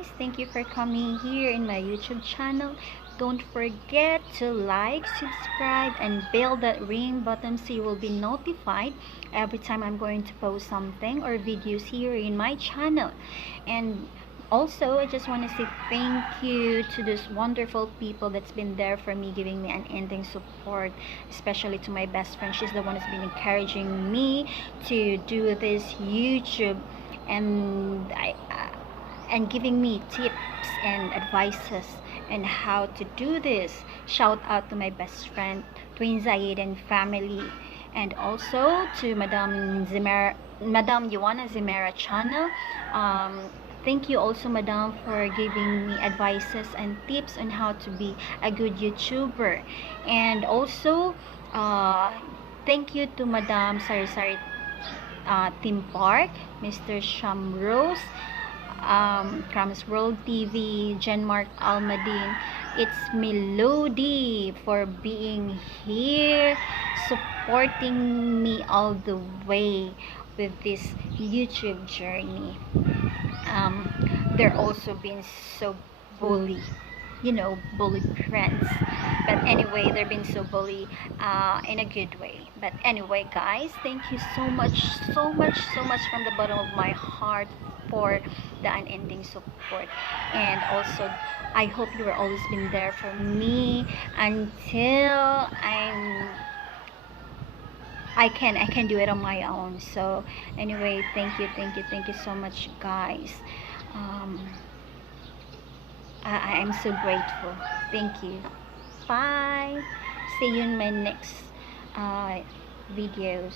guys. Thank you for coming here in my YouTube channel. Don't forget to like, subscribe, and bell that ring button so you will be notified every time I'm going to post something or videos here in my channel. And also, I just want to say thank you to those wonderful people that's been there for me, giving me unending support, especially to my best friend. She's the one that's been encouraging me to do this YouTube, and and giving me tips and advices and how to do this. Shout out to my best friend, Twin Zayed and family, and also to Madam Zimera, Madam Yuana Zimera channel. Thank you also, Madam, for giving me advices and tips on how to be a good YouTuber. And also, uh, thank you to Madam Sari Sari Tim Park, Mr. Shamrose, Krams World TV, Genmark Almadine. It's Melody for being here, supporting me all the way with this YouTube journey. They're also being so bully, bully friends. But anyway, they're being so bully in a good way. But anyway, guys, thank you so much, so much, so much from the bottom of my heart for the unending support. And also, I hope you will always been there for me until I can do it on my own. So anyway, thank you so much, guys. um, I am so grateful. Thank you. Bye. See you in my next videos.